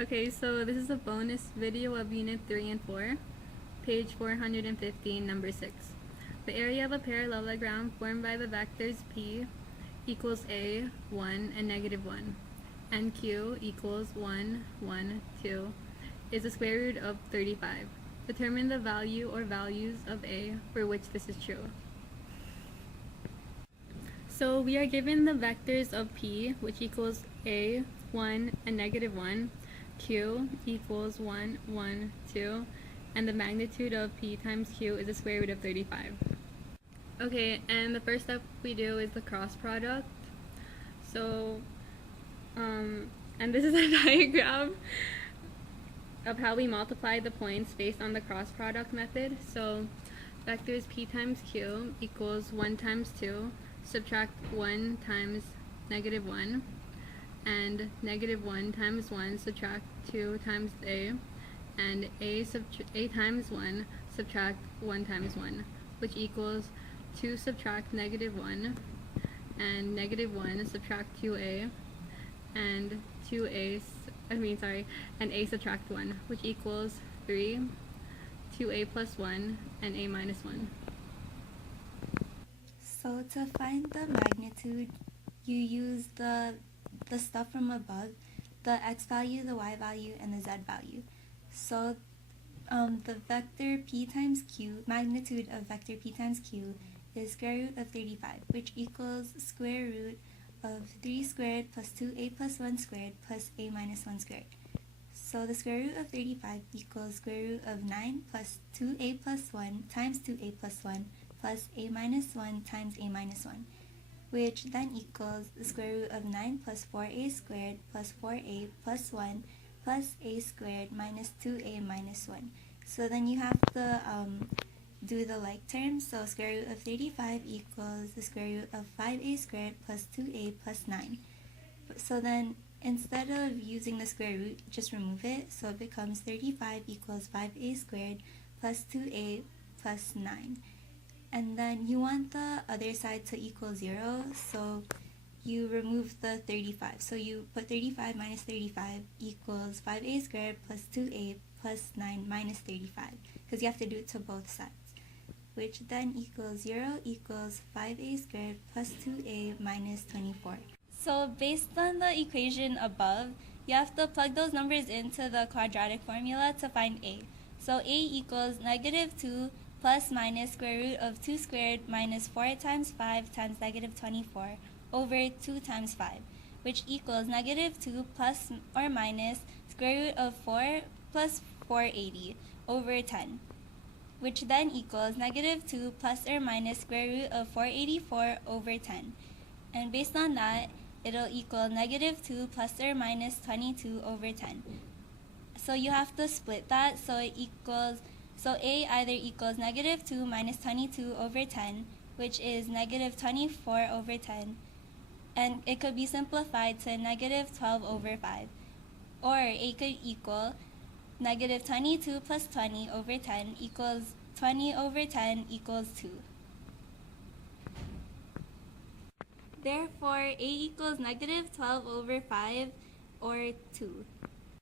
Okay, so this is a bonus video of Unit 3 and 4, page 415, number 6. The area of a parallelogram formed by the vectors P equals A, 1, and negative 1, and Q equals 1, 1, 2, is the square root of 35. Determine the value or values of A for which this is true. So we are given the vectors of P, which equals A, 1, and negative 1, Q equals 1, 1, 2, and the magnitude of P times Q is the square root of 35. Okay, and the first step we do is the cross product. So, and this is a diagram of how we multiply the points based on the cross product method. So, vectors P times Q equals 1 times 2, subtract 1 times negative 1, and negative 1 times 1 subtract 2 times A, and A times 1 subtract 1 times 1, which equals 2 subtract negative 1, and negative 1 subtract 2A, and and A subtract 1, which equals 3, 2A plus 1, and A minus 1. So to find the magnitude, you use the stuff from above, the x value, the y value, and the z value. So the vector p times q, magnitude of vector p times q, is square root of 35, which equals square root of 3 squared plus 2a plus 1 squared plus a minus 1 squared. So the square root of 35 equals square root of 9 plus 2a plus 1 times 2a plus 1 plus a minus 1 times a minus 1, which then equals the square root of 9 plus 4a squared plus 4a plus 1 plus a squared minus 2a minus 1. So then you have to do the like terms. So square root of 35 equals the square root of 5a squared plus 2a plus 9. So then instead of using the square root, just remove it. So it becomes 35 equals 5a squared plus 2a plus 9. And then you want the other side to equal 0, so you remove the 35. So you put 35 minus 35 equals 5a squared plus 2a plus 9 minus 35, because you have to do it to both sides, which then equals 0 equals 5a squared plus 2a minus 24. So based on the equation above, you have to plug those numbers into the quadratic formula to find a. So a equals negative 2 plus minus square root of 2 squared minus 4 times 5 times negative 24 over 2 times 5, which equals negative 2 plus or minus square root of 4 plus 480 over 10, which then equals negative 2 plus or minus square root of 484 over 10. And based on that, it'll equal negative 2 plus or minus 22 over 10. So you have to split that, so A either equals negative 2 minus 22 over 10, which is negative 24 over 10, and it could be simplified to negative 12 over 5. Or A could equal negative 22 plus 20 over 10 equals 20 over 10 equals 2. Therefore, A equals negative 12 over 5, or 2.